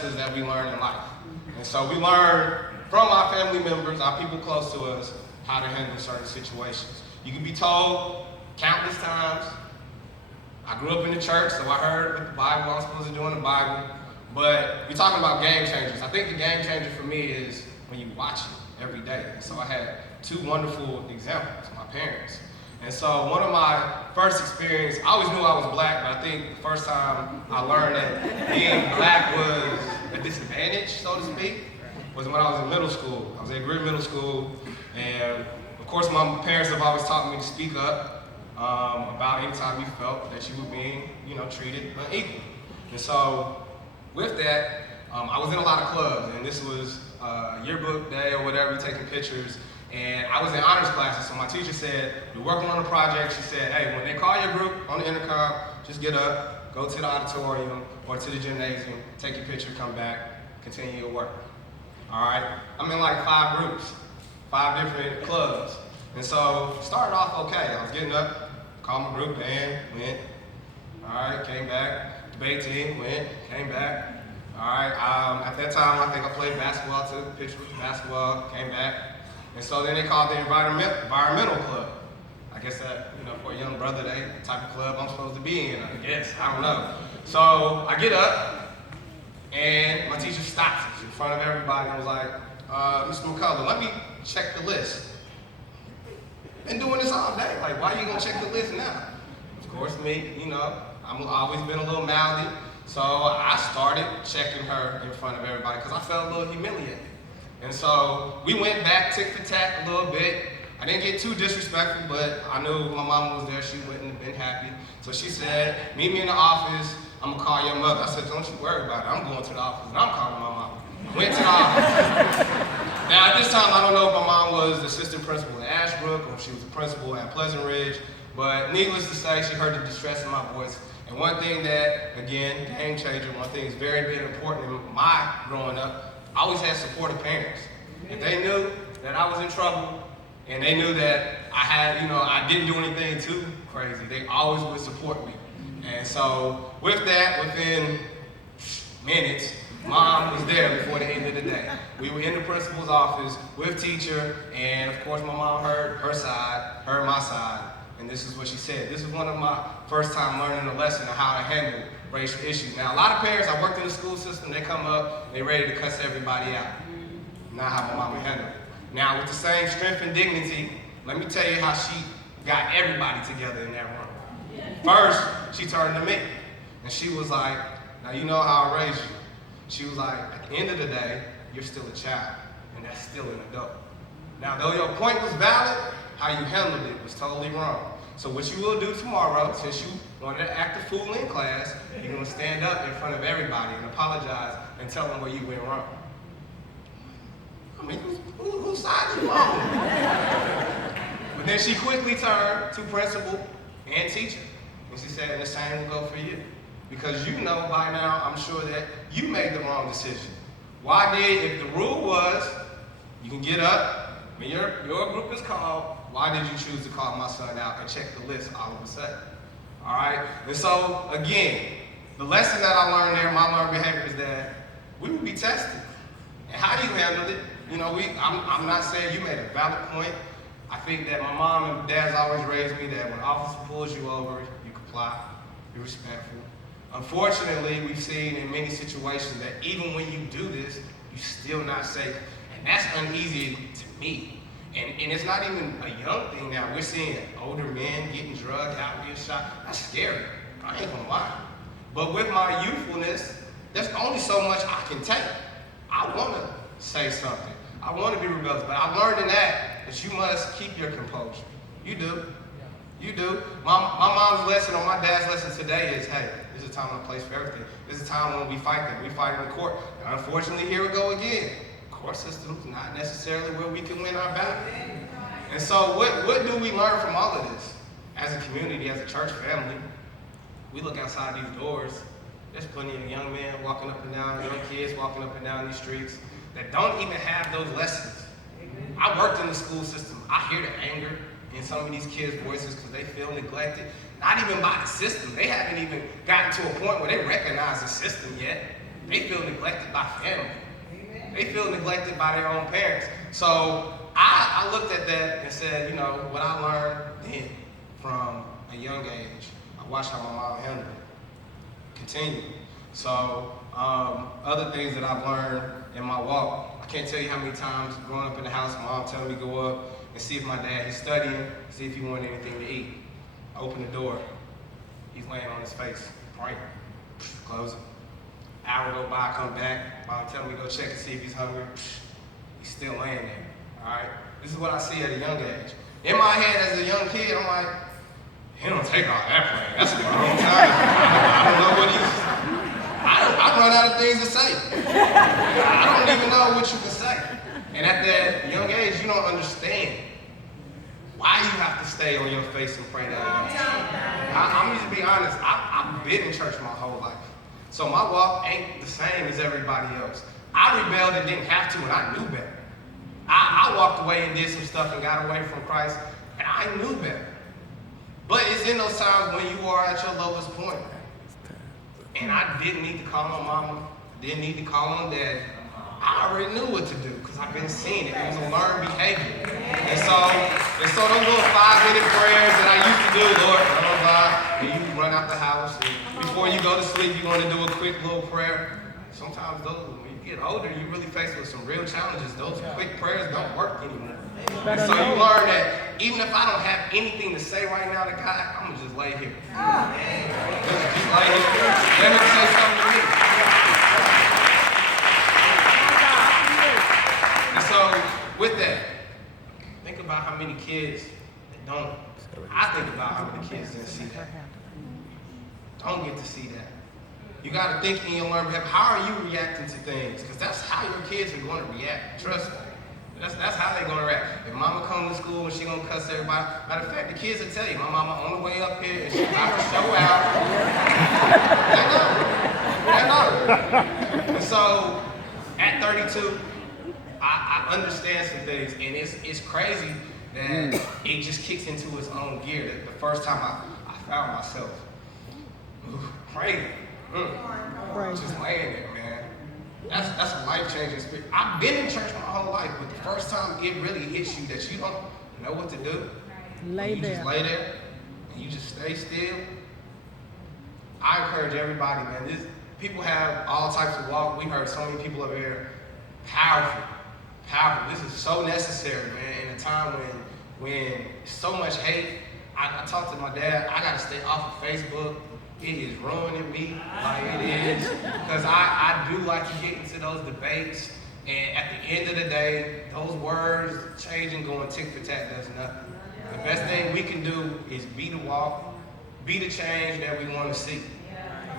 lessons that we learn in life. And so we learn from our family members, our people close to us, how to handle certain situations. You can be told countless times. I grew up in the church, so I heard what the Bible, I'm supposed to do in the Bible. But we're talking about game changers. I think the game changer for me is when you watch it every day. So I had two wonderful examples, my parents. And so one of my first experience, I always knew I was black, but I think the first time I learned that being black was a disadvantage, so to speak, was when I was in middle school. I was at Greer Middle School, and of course my parents have always taught me to speak up about any time you felt that you were being, treated unequal. And so with that, I was in a lot of clubs, and this was yearbook day or whatever, taking pictures. And I was in honors classes, so my teacher said, we're working on a project. She said, hey, when they call your group on the intercom, just get up, go to the auditorium or to the gymnasium, take your picture, come back, continue your work. All right? I'm in like 5 groups, 5 different clubs. And so it started off okay. I was getting up, called my group, band, went. All right, came back. Debate team, went, came back. All right, at that time, I think I played basketball, took a picture with basketball, came back. And so then they called the environmental club. I guess that, for a young brother, that type of club I'm supposed to be in, I guess, I don't know. So I get up, and my teacher stops us in front of everybody and was like, Mr. McCullough, let me check the list. Been doing this all day, like, why are you gonna check the list now? Of course, me, I've always been a little mouthy, so I started checking her in front of everybody because I felt a little humiliated. And so we went back, tick for tack a little bit. I didn't get too disrespectful, but I knew my mama was there. She wouldn't have been happy. So she said, meet me in the office. I'm gonna call your mother. I said, don't you worry about it. I'm going to the office and I'm calling my mama. Went to the office. Now at this time, I don't know if my mom was the assistant principal at Ashbrook or if she was the principal at Pleasant Ridge, but needless to say, she heard the distress in my voice. And one thing that, again, game changer, one thing that's very, very important in my growing up, I always had supportive parents. If they knew that I was in trouble and they knew that I didn't do anything too crazy, they always would support me. And so with that, within minutes, Mom was there before the end of the day. We were in the principal's office with teacher, and of course my mom heard her side, heard my side, and this is what she said. This is one of my first time learning a lesson on how to handle racial issues. Now, a lot of parents, I worked in the school system, they come up, they ready to cuss everybody out. Not how my mama handled it. Now, with the same strength and dignity, let me tell you how she got everybody together in that room. First, she turned to me, and she was like, now you know how I raised you. She was like, at the end of the day, you're still a child, and that's still an adult. Now, though your point was valid, how you handled it was totally wrong. So what you will do tomorrow, since you wanted to act a fool in class, you're going to stand up in front of everybody and apologize and tell them where you went wrong. I mean, whose side you on? But then she quickly turned to principal and teacher, and she said, and the same will go for you. Because you know by now, I'm sure that you made the wrong decision. If the rule was, you can get up, when your group is called, why did you choose to call my son out and check the list all of a sudden? All right? And so, again, the lesson that I learned there, my learned behavior, is that we will be tested. And how you handled it, I'm not saying you made a valid point. I think that my mom and dad's always raised me that when an officer pulls you over, you comply, be respectful. Unfortunately, we've seen in many situations that even when you do this, you're still not safe. And that's uneasy to me. And it's not even a young thing now. We're seeing older men getting drugged out, getting shot. That's scary. I ain't gonna lie. But with my youthfulness, there's only so much I can take. I wanna say something. I wanna be rebellious, but I learned in that you must keep your composure. You do. You do. My mom's lesson or my dad's lesson today is, hey, this is a time and a place for everything. This is a time when we fight them. We fight in the court. And unfortunately, here we go again. Court system's not necessarily where we can win our battle. And so what do we learn from all of this? As a community, as a church family, we look outside these doors. There's plenty of young men walking up and down, young kids walking up and down these streets that don't even have those lessons. I worked in the school system. I hear the anger in some of these kids' voices because they feel neglected. Not even by the system. They haven't even gotten to a point where they recognize the system yet. they feel neglected by family. They feel neglected by their own parents. So I looked at that and said, you know, what I learned then from a young age, I watched how my mom handled it. Continue. So other things that I've learned in my walk, I can't tell you how many times growing up in the house, mom telling me to go up and see if my dad, he's studying, see if he wanted anything to eat. I open the door, he's laying on his face, praying, close it. Hour go by, I come back, mom telling me to go check and see if he's hungry. He's still laying there, all right? This is what I see at a young age. In my head as a young kid, I'm like, he don't take all that praying. That's the wrong time. I don't know what I run out of things to say. I don't even know what you can say. And at that young age, you don't understand why you have to stay on your face and pray that. I'm just be honest, I've been in church my whole life. So my walk ain't the same as everybody else. I rebelled and didn't have to, and I knew better. I walked away and did some stuff and got away from Christ, and I knew better. But it's in those times when you are at your lowest point. And I didn't need to call on mama, didn't need to call on dad. I already knew what to do because I've been seeing it. It was a learned behavior. And so those little 5-minute prayers that I used to do, Lord, blah, blah, blah, and you run out the house, and before you go to sleep, you want to do a quick little prayer. Sometimes those, when you get older, you really face with some real challenges. Those quick prayers don't work anymore. And so you learn that even if I don't have anything to say right now to God, I'm gonna just lay here. Just lay here. Let him say something to me. And so with that, think about how many kids that don't. I think about how many kids didn't see that. Don't get to see that. You got to think in your learning, how are you reacting to things? Because that's how your kids are going to react. Trust me. That's how they're going to react. If mama comes to school and she's going to cuss everybody, matter of fact, the kids will tell you, my mama on the way up here and she's about to show out. They know. And so, at 32, I understand some things, and it's crazy that it just kicks into its own gear. The first time I found myself praying, just laying there, man. That's a life-changing experience. I've been in church my whole life, but the first time it really hits you that you don't know what to do, you just lay there and you just stay still. I encourage everybody, man. People have all types of walk. We heard so many people up here. Powerful. This is so necessary, man. In a time when so much hate. I talked to my dad. I got to stay off of Facebook. It is ruining me, like it is, because I do like to get into those debates, and at the end of the day, those words changing, going tick for tat does nothing. The best thing we can do is be the walk, be the change that we want to see,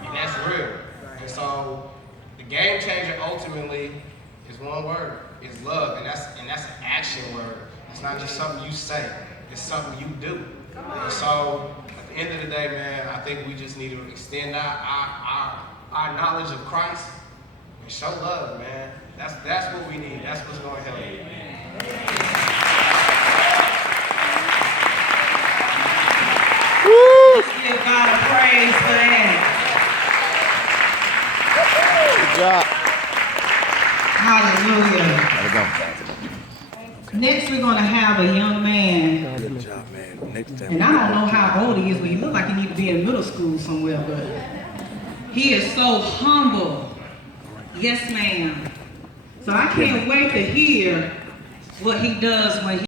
and that's real. And so, the game changer ultimately is one word, is love, and that's an action word. It's not just something you say, it's something you do. And so, at the end of the day, man, I think we just need to extend our knowledge of Christ and show love, man. That's what we need. That's what's going to help. Woo! Give God a praise for that. Good job. Hallelujah. Next, we're going to have a young man. Good job, man. And I don't know how old he is, but he looks like he needs to be in middle school somewhere. But he is so humble. Yes, ma'am. So I can't wait to hear what he does when he